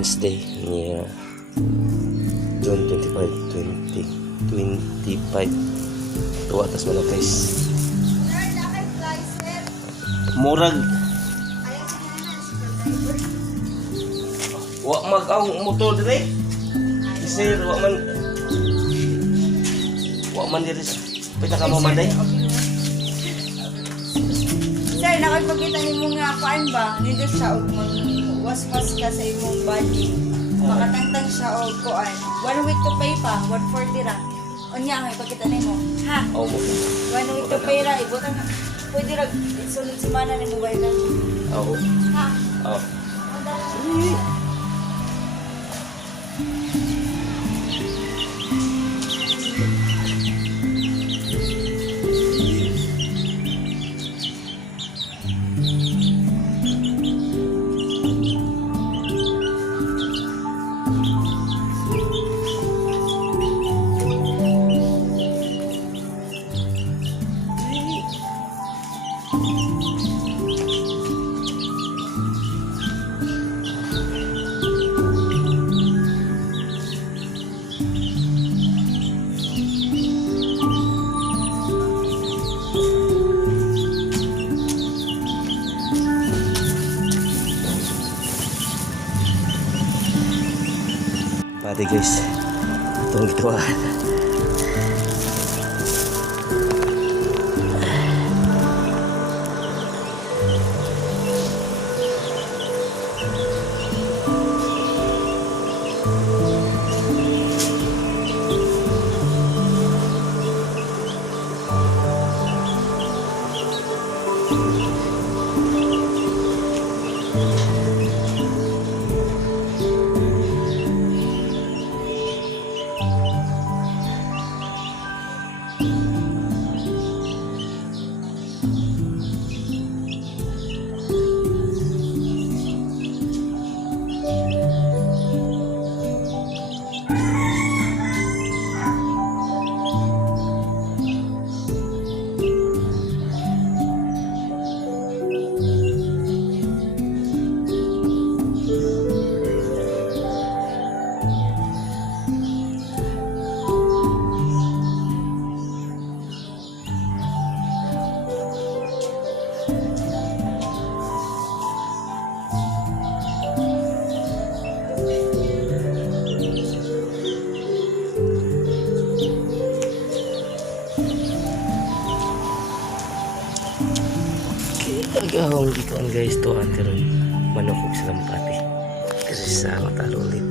Wednesday niya June 25, 2025. Tuwa tas mo na guys. Murag wa mag-aw motor dire. Sir, wa man dire pinaka mo man day. Sir, nakapagkita ni mo nga kuan ba? Nito siya og was-was ka sa imong body. Makatangtang siya og kuan. 1 week to pay pa, 140 ra. Unya nga ipakita nimo. Ha? Oh, 1 week to pay ra, ibutang ka. Pwede ra sunod semana ni mo bayad. oh. Ha? Oh. Pati guys, itong ito Agawang gikuan guys to anteron manukog sa lampati kasi sa matalo ulit